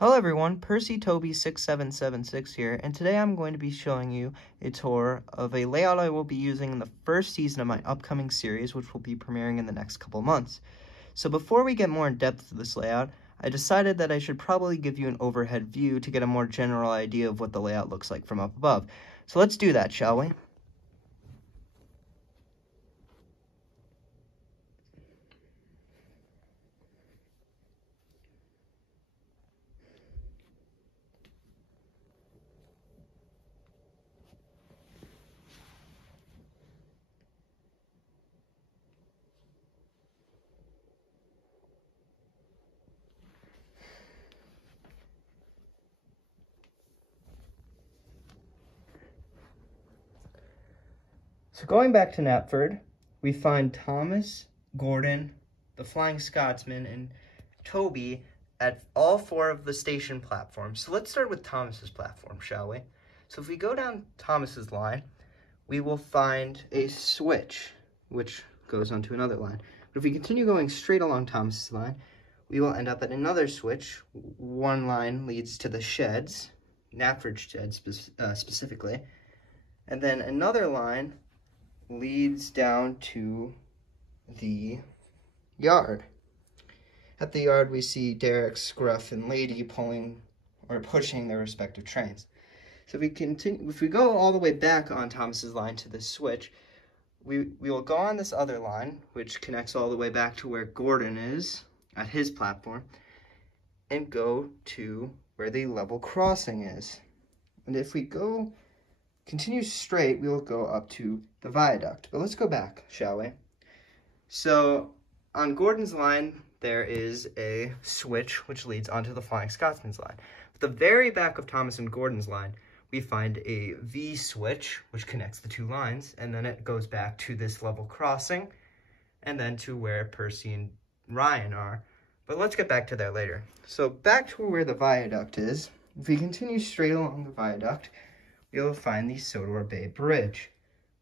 Hello everyone, PercyToby6776 here, and today I'm going to be showing you a tour of a layout I will be using in the first season of my upcoming series, which will be premiering in the next couple months. So before we get more in depth to this layout, I decided that I should probably give you an overhead view to get a more general idea of what the layout looks like from up above. So let's do that, shall we? So going back to Knapford, we find Thomas, Gordon, the Flying Scotsman, and Toby at all four of the station platforms. So let's start with Thomas's platform, shall we? So if we go down Thomas's line, we will find a switch, which goes onto another line. But if we continue going straight along Thomas's line, we will end up at another switch. One line leads to the sheds, Knapford sheds specifically, and then another line leads down to the yard. At the yard, we see Derek, Scruff, and Lady pulling or pushing their respective trains. So if we go all the way back on Thomas's line to this switch, we will go on this other line, which connects all the way back to where Gordon is at his platform, and go to where the level crossing is. And if we continue straight, we will go up to the viaduct. But let's go back, shall we? So on Gordon's line, there is a switch which leads onto the Flying Scotsman's line. At the very back of Thomas and Gordon's line, we find a V switch which connects the two lines, and then it goes back to this level crossing, and then to where Percy and Ryan are. But let's get back to that later. So back to where the viaduct is. If we continue straight along the viaduct, you'll find the Sodor Bay Bridge,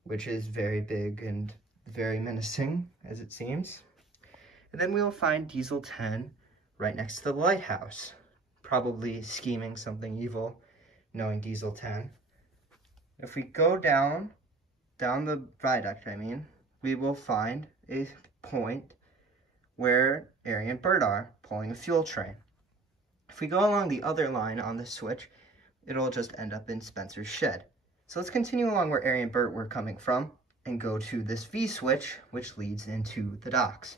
which is very big and very menacing, as it seems. And then we'll find Diesel 10 right next to the lighthouse, probably scheming something evil, knowing Diesel 10. If we go down the viaduct, we will find a point where Ari and Bert are, pulling a fuel train. If we go along the other line on the switch, it'll just end up in Spencer's shed. So let's continue along where Ari and Bert were coming from and go to this V switch, which leads into the docks.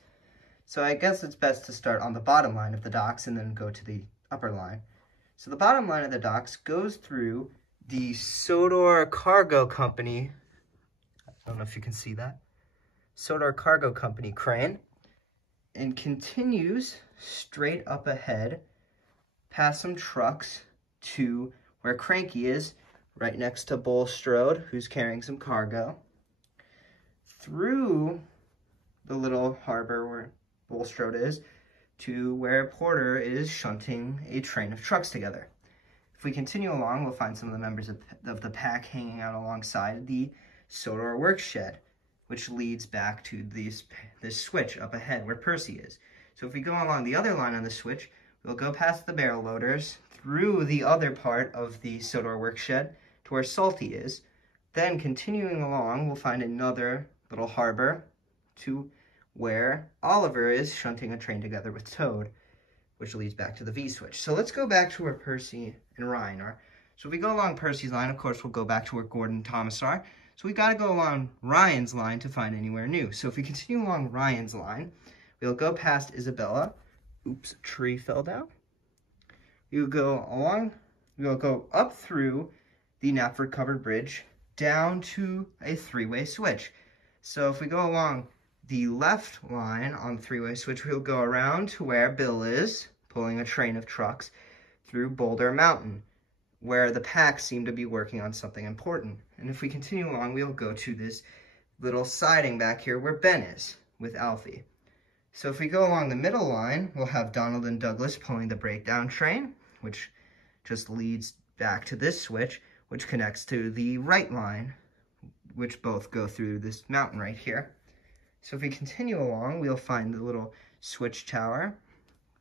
So I guess it's best to start on the bottom line of the docks and then go to the upper line. So the bottom line of the docks goes through the Sodor Cargo Company. I don't know if you can see that. Sodor Cargo Company crane, and continues straight up ahead past some trucks to where Cranky is, right next to Bulstrode, who's carrying some cargo, through the little harbor where Bulstrode is, to where Porter is shunting a train of trucks together. If we continue along, we'll find some of the members of the pack hanging out alongside the Sodor Works shed, which leads back to this switch up ahead where Percy is. So if we go along the other line on the switch, we'll go past the barrel loaders, through the other part of the Sodor Works shed to where Salty is. Then continuing along, we'll find another little harbor to where Oliver is shunting a train together with Toad, which leads back to the V switch. So let's go back to where Percy and Ryan are. So if we go along Percy's line, of course, we'll go back to where Gordon and Thomas are. So we got to go along Ryan's line to find anywhere new. So if we continue along Ryan's line, we'll go past Isabella. Oops, a tree fell down. We'll go up through the Knapford covered bridge down to a three-way switch. So if we go along the left line on the three-way switch, we'll go around to where Bill is, pulling a train of trucks through Boulder Mountain, where the pack seem to be working on something important. And if we continue along, we'll go to this little siding back here where Ben is with Alfie. So if we go along the middle line, we'll have Donald and Douglas pulling the breakdown train, which just leads back to this switch, which connects to the right line, which both go through this mountain right here. So if we continue along, we'll find the little switch tower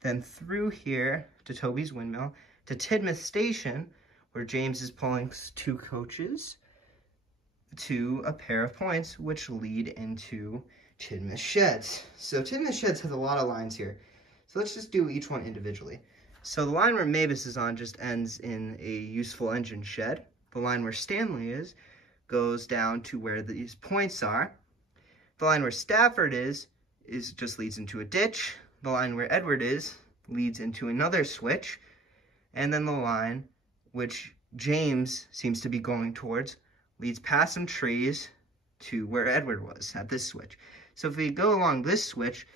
then through here to Toby's windmill, to Tidmouth Station, where James is pulling 2 coaches, to a pair of points, which lead into Tidmouth Sheds. So Tidmouth Sheds has a lot of lines here. So let's just do each one individually. So the line where Mavis is on just ends in a useful engine shed. The line where Stanley is goes down to where these points are. The line where Stafford is just leads into a ditch. The line where Edward is leads into another switch. And then the line which James seems to be going towards leads past some trees to where Edward was at this switch. So if we go along this switch,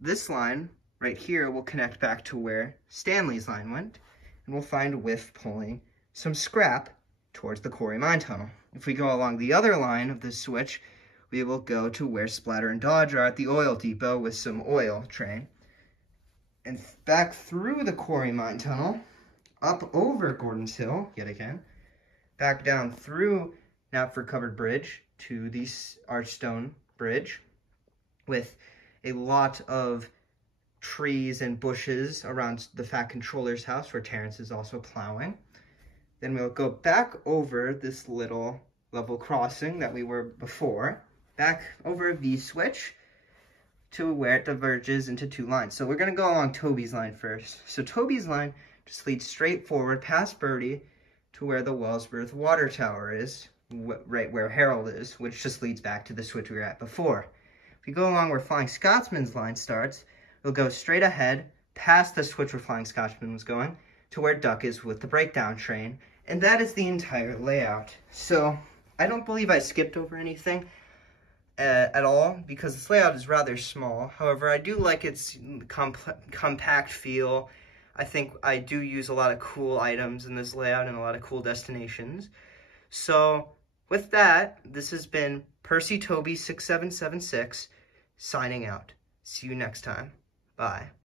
this line right here will connect back to where Stanley's line went, and we'll find Whiff pulling some scrap towards the quarry mine tunnel. If we go along the other line of this switch, we will go to where Splatter and Dodge are at the oil depot with some oil train. And back through the quarry mine tunnel, up over Gordon's Hill, yet again, back down through Knapford Covered Bridge to the Archstone Bridge with a lot of trees and bushes around the Fat Controller's house where Terrence is also plowing. Then we'll go back over this little level crossing that we were before, back over a V-switch to where it diverges into 2 lines. So we're going to go along Toby's line first. So Toby's line just leads straight forward past Birdie to where the Wellsworth Water Tower is, right where Harold is, which just leads back to the switch we were at before. If we go along where Flying Scotsman's line starts, we'll go straight ahead, past the switch where Flying Scotsman was going, to where Duck is with the breakdown train, and that is the entire layout. So, I don't believe I skipped over anything at all, because this layout is rather small. However, I do like its compact feel. I think I do use a lot of cool items in this layout and a lot of cool destinations. So, with that, this has been PercyToby6776 signing out. See you next time. Bye.